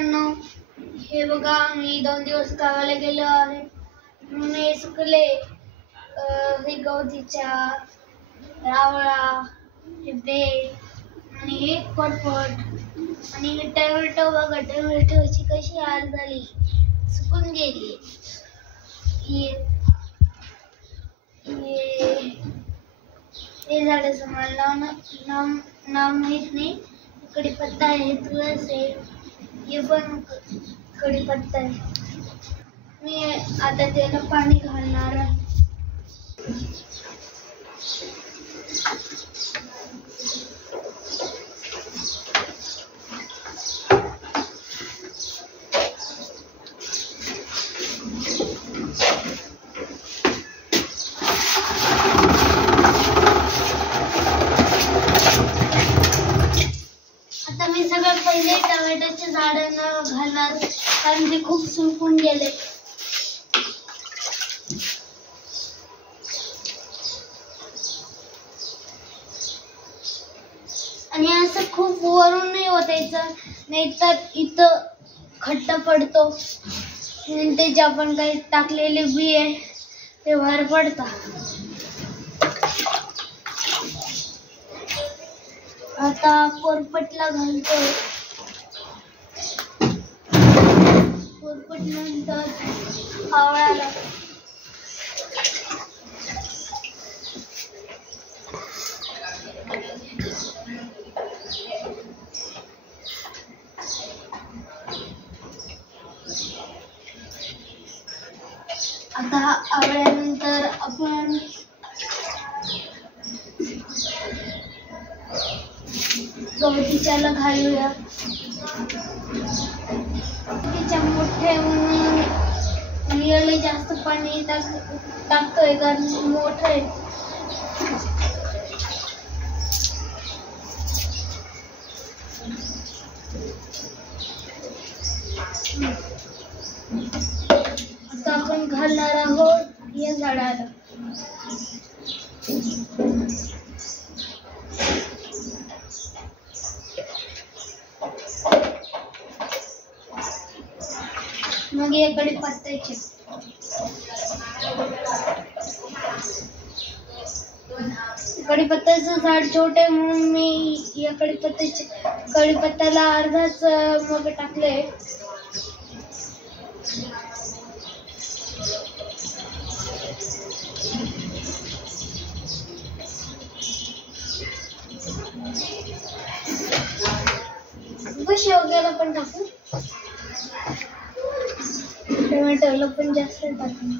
मित्रांनो, हे बघा मी 2 दिवस गावाला गेलो आहे. मी सुकले हे गवतीच्या रावळा, हे बेल आणि हे कोरफड आणि हे टोमॅटो बघा, टोमॅटोची कशी हाल झाली, सुकून गेली. हे झाडाचं मला नाव माहित नाही. कढीपत्ता आहे, तुळस आहे, हे पण कढीपत्ता आहे. मी आता त्याला पाणी घालणार आहे. आता मी सगळ्यात पहिले टोमॅटोच्या झाडांना घालणार, कारण ते खूप सुकून गेले. आणि असं खूप वरून नाही ओतायचं, नाहीतर इथं खड्डा पडतो आणि ते जे आपण काही टाकलेले बी आहे ते बाहेर पडतात. आता कोरफडला घालतोय. कोरफड नंतर आवळाला. आता आवळ्यानंतर आपण गवतीच्याला घालूया. गवतीच्या मोठे म्हणून याला जास्त पाणी टाकतोय, कारण मोठं आहे. आता आपण घालणार आहोत या झाडाला. मग या कढीपत्त्याचे कढीपत्त्याचं झाड छोटे म्हणून मी या कढीपत्त्याला अर्धाच मग टाकले. शेवग्याला पण टाकू, टोमॅटोला पण जास्त टाकू.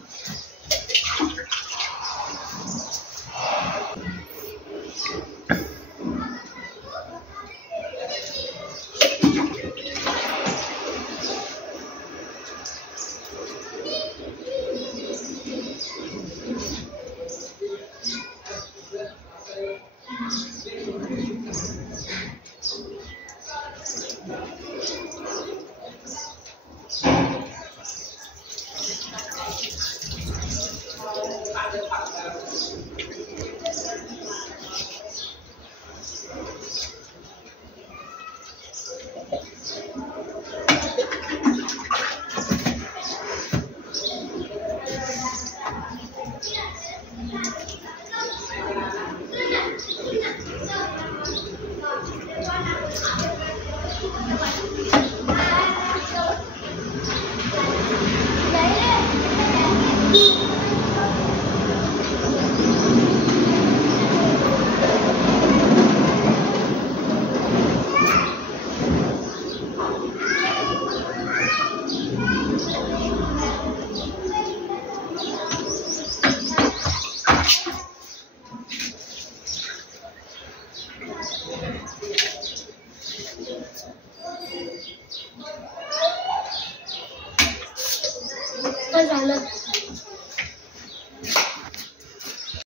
झालं.